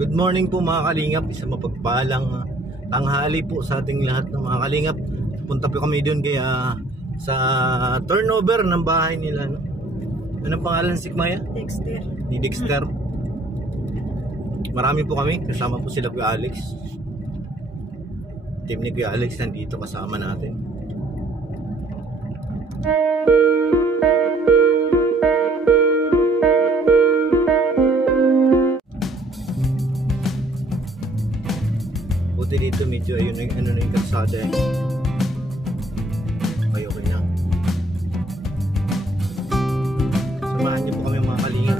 Good morning po mga kalingap, isang mapagpalang tanghali po sa ating lahat ng mga kalingap. Punta po kami doon kaya sa turnover ng bahay nila, no? Anong pangalan si Maya? Dexter. Ni Dexter. Marami po kami, kasama po sila Kuya Alex. Team ni Kuya Alex nandito kasama natin. Buti dito medyo ayun ano na yung kalsada eh. Okay lang. Samahan niyo po kami mga kalingap.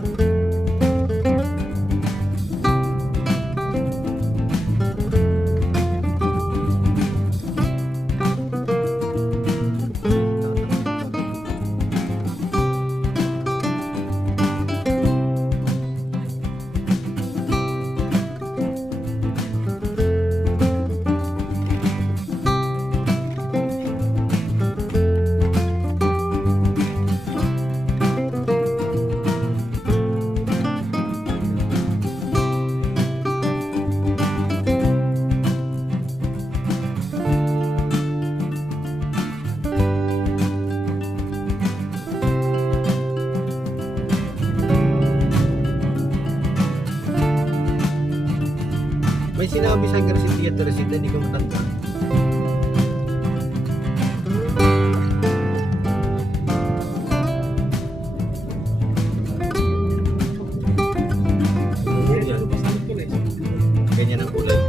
May sinabi sa akin si Tia Teresita, hindi ko matanda. Ganyan ang kulay.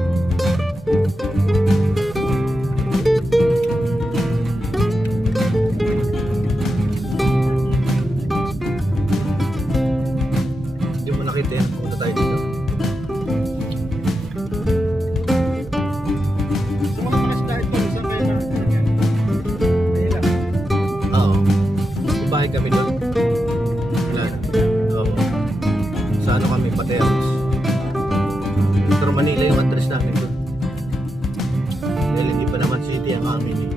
Hindi mo nakita yan. Punta tayo dito. Kami doon. Wala. Oo. Sa ano kami, Pateros. Pero Manila yung address namin doon. Dahil hindi pa naman city ang amin eh.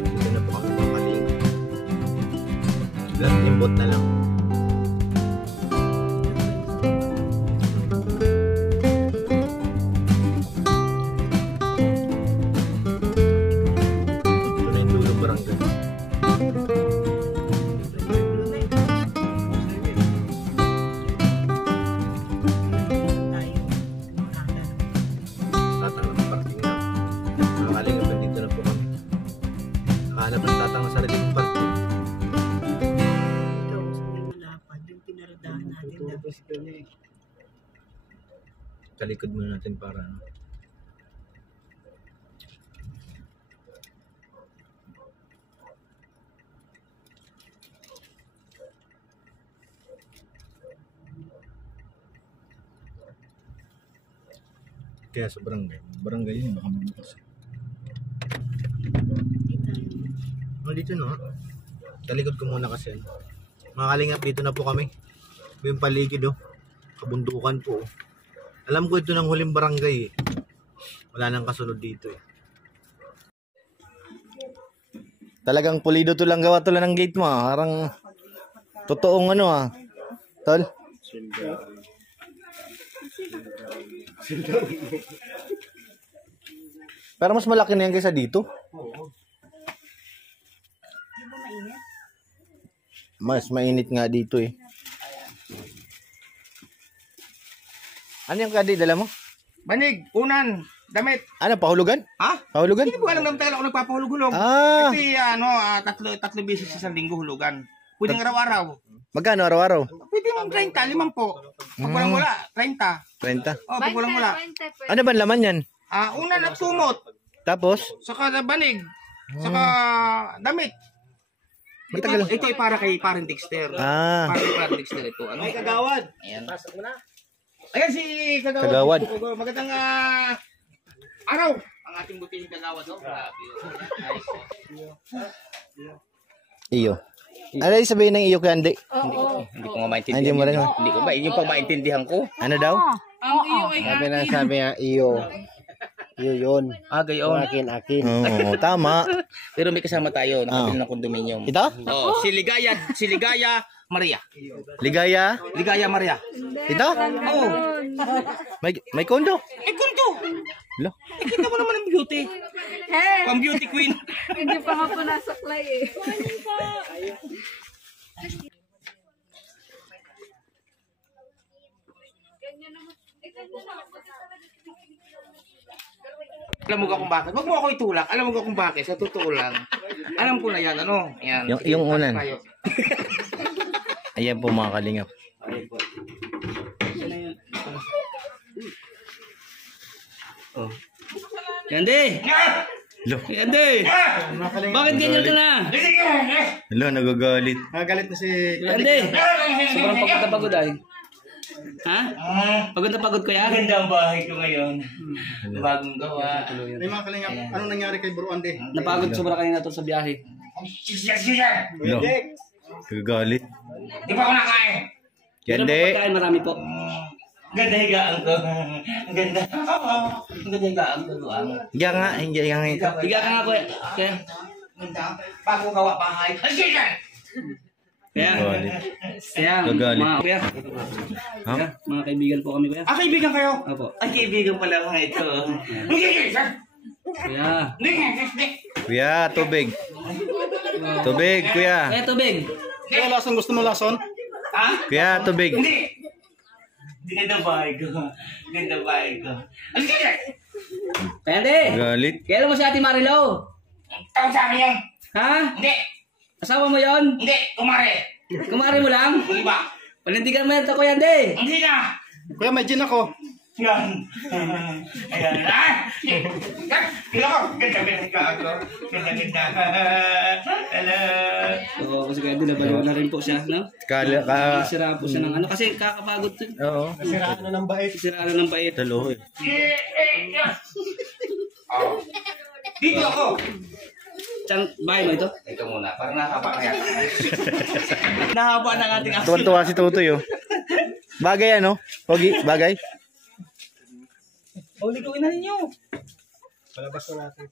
Dito na po kami makaling. Last timbot na lang. Hanap ng tatang sa sariling parko. Ikaw, sa may malapad, yung pinaradahan natin dapat. Talikod muna natin para ano. Kaya sa barangay yun, baka mabukas. Dito no, talikod ko muna kasi mga kalingap, dito na po kami. Yung paligid oh, kabundukan po oh. Alam ko ito ng huling barangay eh. Wala nang kasunod dito eh. Talagang pulido to lang gawa to lang ng gate mo ah. Parang totoong ano ah, tol. Pero mas malaki na yan kaysa dito. Mas mainit nga dito eh. Ano yung kadi dala mo? Banig, unan, damit. Ano, pahulugan? Ha? Pahulugan? Hindi ko alam naman tayo ako nagpapahulog-hulog. Ah. Kasi tatlo beses sa isang linggo hulugan. Pwedeng araw-araw. Magkano araw-araw? Pwede mong 30, 50. Pag walang wala, 30. 30? Oh, pag walang wala. Ano ba laman yan? Unan at sumot. Tapos? Saka banig. Saka damit. Matagal. Ito ay para kay Parang Dexter. Ah. Para kay Parang Dexter ito. Ano? Ay, kagawad. Ayan. Pasok mo na. Ayan si Kagawad. Kagawad. Magandang araw. Ang ating butihing Kagawad. Oh, grabe. Nice. Iyo. Ano yung sabihin ng iyo kay Andy? Hindi ko nga maintindihan. Hindi mo rin. Hindi ko ba? Yung pang maintindihan ko. Ano daw? Ang iyo ay Sabi niya iyo. Yun. Gayon. Akin. Oo, tama. Pero may kasama tayo, nakabili ng kondominium. Ito? Oh, si Ligaya Maria. Ligaya? Ligaya Maria. Ito? Oo. May kondo? Eh, kundo. Lo. Kita mo naman ang beauty. Pang beauty queen. Hindi pa nga po nasaklay eh. Alam mo ka kung bakit? Huwag mo ako itulak. Alam mo ka kung bakit? Sa totoo lang. Alam ko na yan, ano? Ayan. Yung unan. Tayo. Ayan po mga kalingap. Yandi! Lo. Yandi! Bakit ganyan ka na? Lo, nagagalit. Yandi! Sobrang pagod na pagod ay. Ha? Pagod na pagod ko yan? Ganda ang bahay ko ngayon. Bagong gawa. May mga kalingap, anong nangyari kay Bro Ande? Napagod sobra kanina to sa biyahe. Lo. Nagagalit. Di ba ako nakain? Yan Pero de. pagkain marami po. Ganda higaan ko. Ganda. Ganda higaan ko. Higa nga, higa nga. Higa ka nga kuya. Kaya. Bagong gawa bahay. Kaya. Kaya. Gagalit. Mga kuya. Ha? Kaya, mga kaibigan po kami kuya. Kaibigan kayo? Opo. Ay, kaibigan pala mga ito. Kuya. Kuya, tubig. Tubig, kuya. Eh, tubig. Kaya lason, gusto mo lason? Ha? Kuya, tubig. Hindi. Ganda bahay ko. Ganda bahay ko. Kaya di. Galit. Kailan mo si Ate Marilo? Tawag sa akin yan. Ha? Hindi. Asawa mo yon? Hindi. Kumare. Kumari mo lang? Iba. Panindigan mo yan, tako yan di. Hindi na. Kuya, may gin ako. Yan. Ayan. Ah! Tingnan ko. Ganda ka ako. Ganda. Hello. Oo, kasi kaya dinabaliwan na rin po siya, no? Sira po siya ng ano, kasi kakapagod to. Oo. Siraan na ng bait. Sira na ng bait. Talo eh. Oh. Dito ako. Saan, bahay mo ito? Ito muna. Para nakapa kaya. Nahaba ng ating asin. Tuwan-tuwa si Tutoy oh. Bagay ano? Pogi, bagay. Uli ko ina ninyo. Palabas na natin.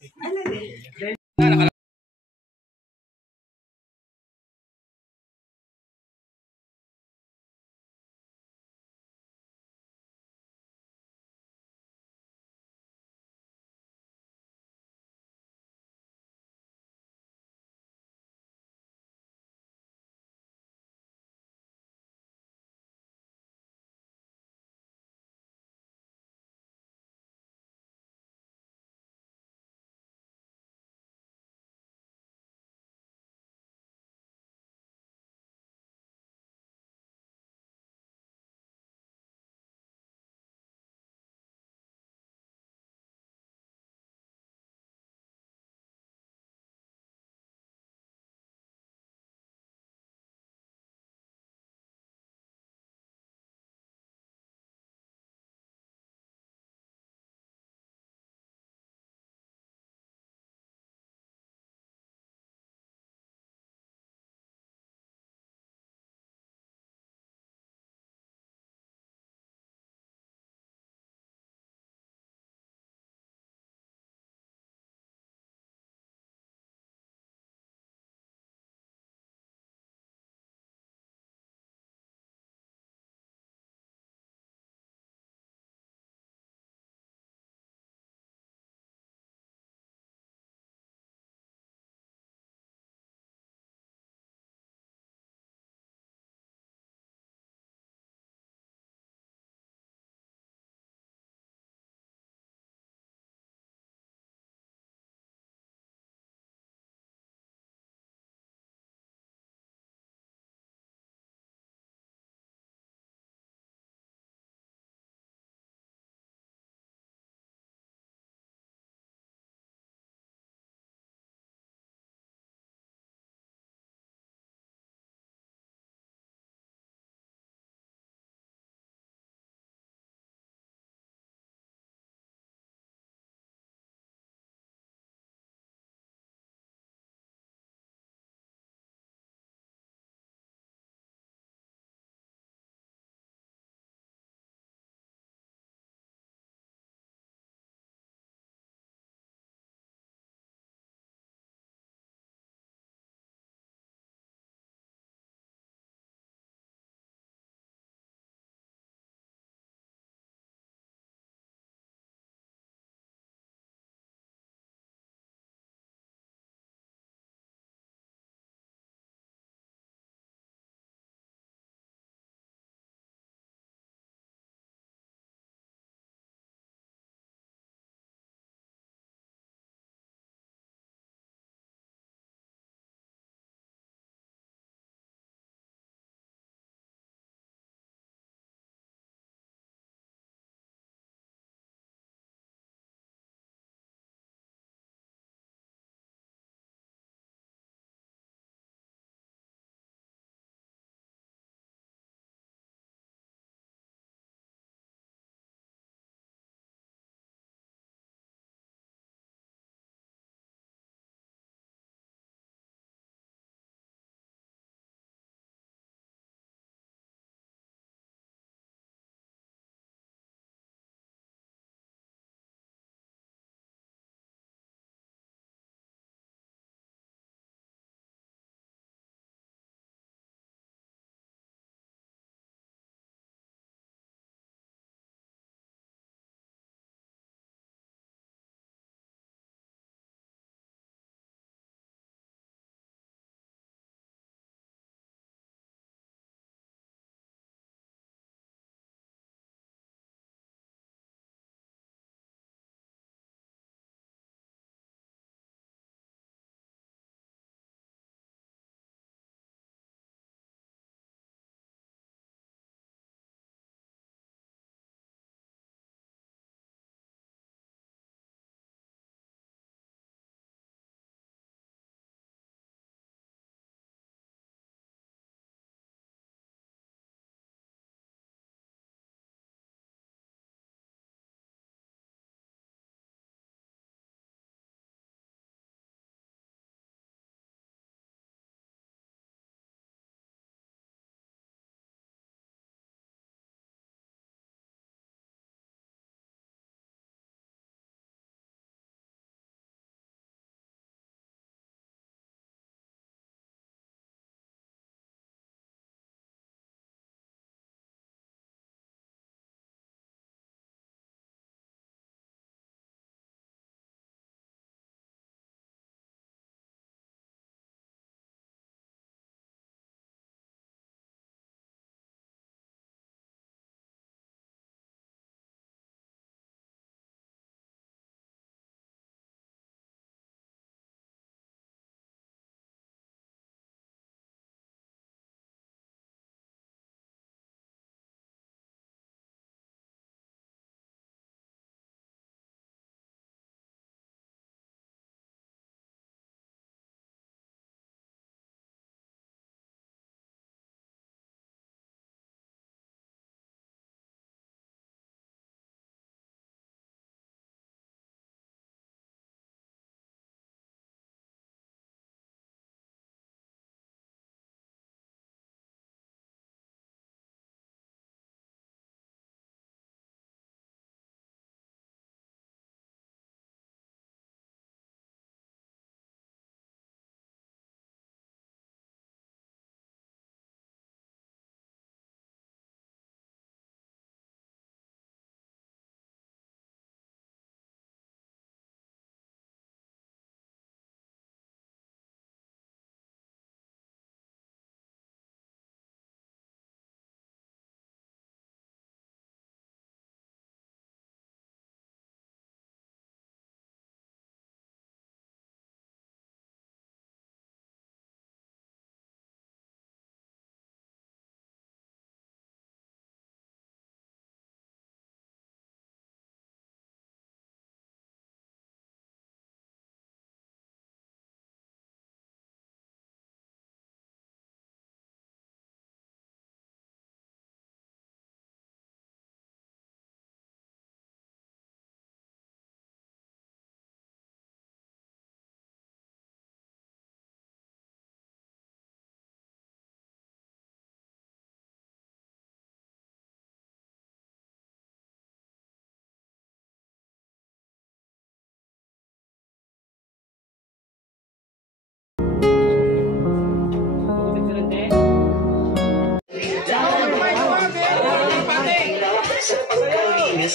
Ay,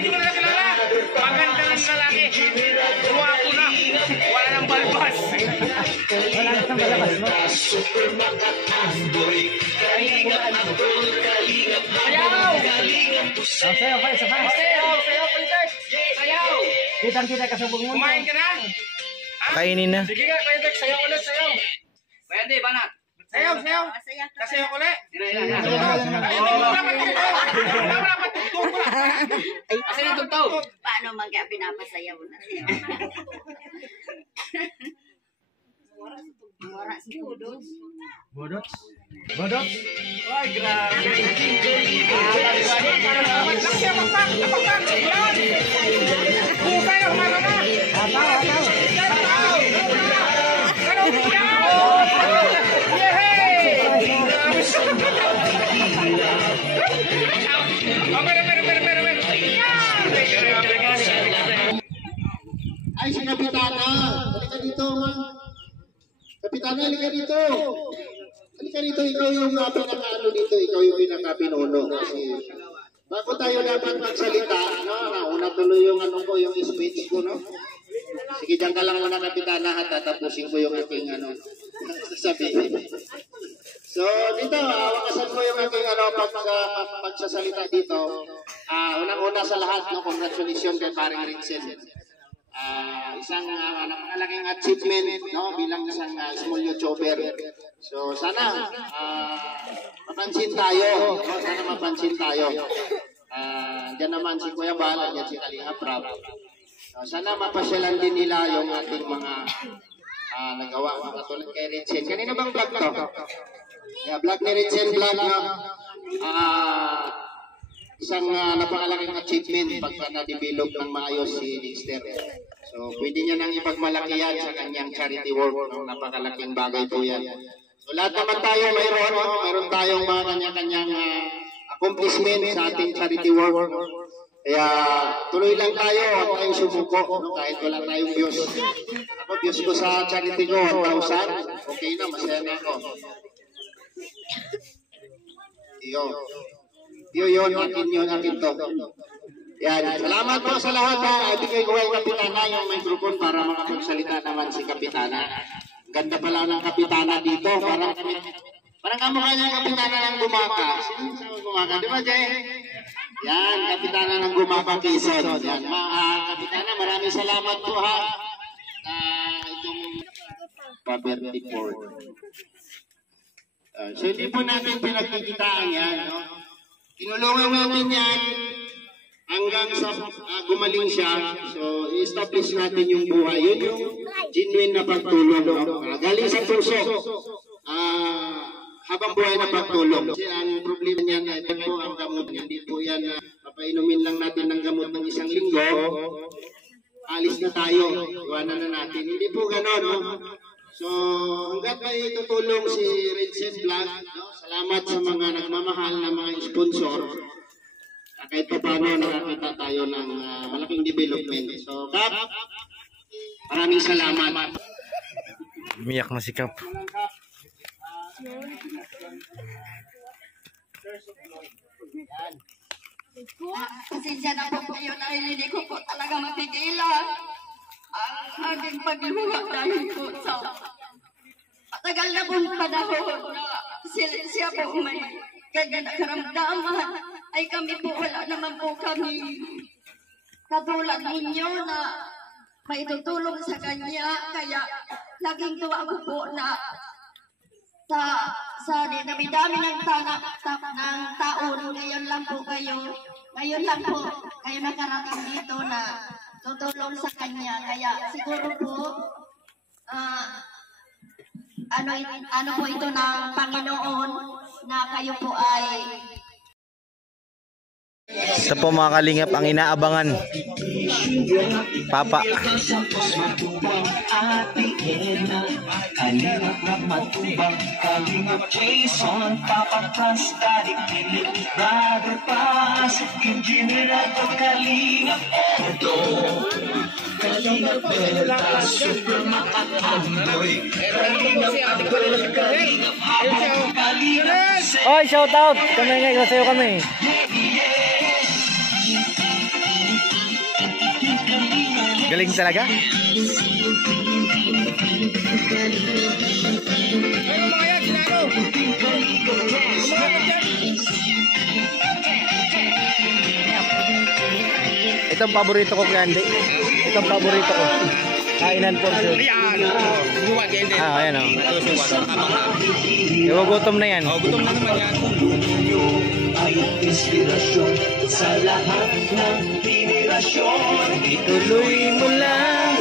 di mo na kilala. Maganda ng lalaki. Guwapo na. Wala nang balbas. Wala nang balbas mo. Sayaw! Kitang-kita kasabong mo. Kumain ka na? Kainin na. Sige nga, kayo Dex. Sayaw ulit, sayaw. Pwede, banat. Sayaw, sayaw. Kasayaw ulit. Kasi na tugtog. Paano magka pinapasayaw na siya? Moras budos. Bodots? Bodots? Ay, grabe. Lang siya, pakpak. Yan. Bukay, humano na. Ataw. Ganun po yan. Yehey! Ay, si Kapitana. Halika dito, ma. Kapitana, halika dito. Halika dito, ikaw yung pinaka-ano dito. Ikaw yung pinaka-pinuno. Kasi bago tayo dapat magsalita, no? Nauna tuloy yung ano ko, yung speech ko, no? Sige, dyan ka lang muna, Kapitana, at tatapusin ko yung aking ano, sasabihin. So, dito, wakasan ko yung aking pagsasalita dito. Unang-una sa lahat, no? Congratulations kay Paring Rinsen. Isang napakalaking achievement, no, bilang isang small YouTuber. So sana mapansin tayo, no? Sana mapansin tayo. Diyan naman si Kuya Bal, diyan si Kalinga Prab. Sana mapasyalan din nila yung ating mga nagawa, mga katulad kay Rinsen. Kanina bang vlog to? Yeah, vlog ni Rinsen vlog, no? Isang napakalaking achievement pagka na-develop ng maayos si Dexter. So, pwede niya nang ipagmalaki yan sa kanyang charity work. No? Napakalaking bagay po yan. So, lahat naman tayo mayroon. No? Mayroon tayong mga kanya-kanyang accomplishment sa ating charity work. No? Kaya, tuloy lang tayo at tayong sumuko. No? Kahit wala tayong views. Ako, views ko sa charity ko, 1,000. Okay na, masaya na ako. Yun, akin to. Yan, salamat po sa lahat ha. Ibigay ko kay Kapitana yung microphone para makapagsalita naman si Kapitana. Ganda pala ng Kapitana dito. Parang kamukha niya Kapitana ng Gumaka. Sino Gumaka? Di ba, Jay? Yan, Kapitana ng Gumaka Quezon. Yan, Kapitana, maraming salamat po ha. Itong pa-birthday board. So, hindi po natin pinagkikitaan yan, no? Tinulungan natin yan hanggang sa gumaling siya. So, i-establish natin yung buhay. Yun yung genuine na pagtulong. No? Galing sa puso. Habang buhay na pagtulong. Kasi ang problema niyan, ito po ang gamot. Hindi po yan, papainumin lang natin ng gamot ng isang linggo. Alis na tayo. Iwanan na natin. Hindi po ganon. No? So, hanggat may tutulong si Rinsen Vlog, no? Salamat sa mga nagmamahal na mga sponsor. Kahit pa paano nakakita tayo ng malaking development. So, Kap, maraming salamat. Umiyak na si Kap. Pasensya na po kayo dahil hindi ko po talaga mapigilan ang aking pagluha dahil po sa matagal na pong panahon na siya po may ganyan na karamdaman ay kami po wala naman po kami katulad ninyo na may tutulong sa kanya kaya laging tuwa ko po na sa dami-dami ng taon ngayon lang po kayo nakarating dito na tutulong sa kanya kaya siguro po ano po ito ng Panginoon na kayo po ay Ito po mga kalingap ang inaabangan. Papa. Kalingap na matubang, Kalingap Jason, Papa Trans, Daddy Philip, Brother Paz, Engineer at Kalingap Edo, Kalingap Bella, Super Makatamboy, Kalingap Adol, Kalingap Habang, Kalingap Oy, shout out. Kami nga, sayo kami. Galing talaga. Ito ang paborito ko, Kuya Andy. Ito ang paborito ko. Kainan portion. Ayan o. Gutom na yan. Gutom na naman yan. ay inspirasyon sa lahat ng henerasyon. Ituloy mo lang.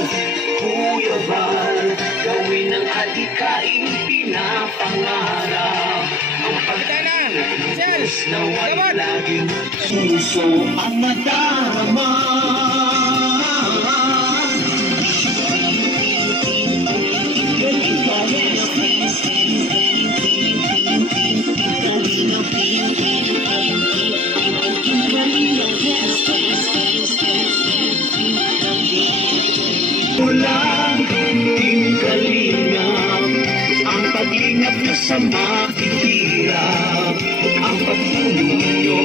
Kuya Val, gawin ang adhikain pinapangarap. Ang pagkakas na wa'y laging puso ang nadarama. Ulang Team Kalingap, ang paglingap niyo sa mahihirap, ang pagtulong niyo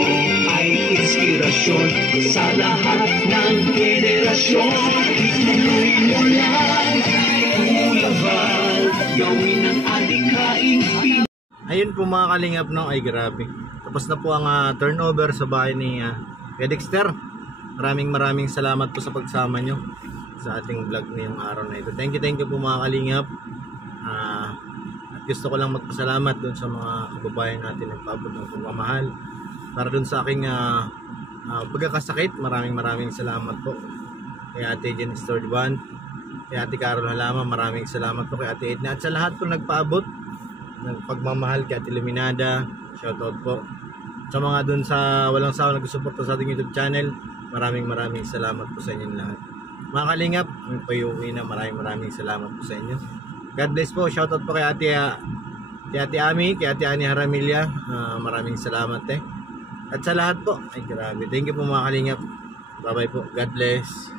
ay inspirasyon sa lahat ng henerasyon. Ituloy mo lang, Kuya Val, gawin ang adhikain. Ayun po mga kalingap, no? Ay grabe. Tapos na po ang turnover sa bahay ni Kuya Dexter. Maraming salamat po sa pagsama nyo sa ating vlog ngayong araw na ito. Thank you po mga kalingap. At gusto ko lang magpasalamat dun sa mga kababayan natin na nagpaabot ng pagmamahal para dun sa aking pagkakasakit. Maraming salamat po kay Ate Jen Stordivan, kay Ate Carol Halama. Maraming salamat po kay Ate Edna at sa lahat po nagpaabot ng pagmamahal, kay Ate Luminada. Shoutout po sa mga dun sa walang sawa nagsusuporta sa ating YouTube channel. Maraming salamat po sa inyong lahat. Mga kalingap, may payuwi na. Maraming salamat po sa inyo. God bless po. Shoutout po kay Ate Ami, kay Ate Ani Haramilya. Maraming salamat At sa lahat po, ay grabe. Thank you po mga kalingap. Bye bye po. God bless.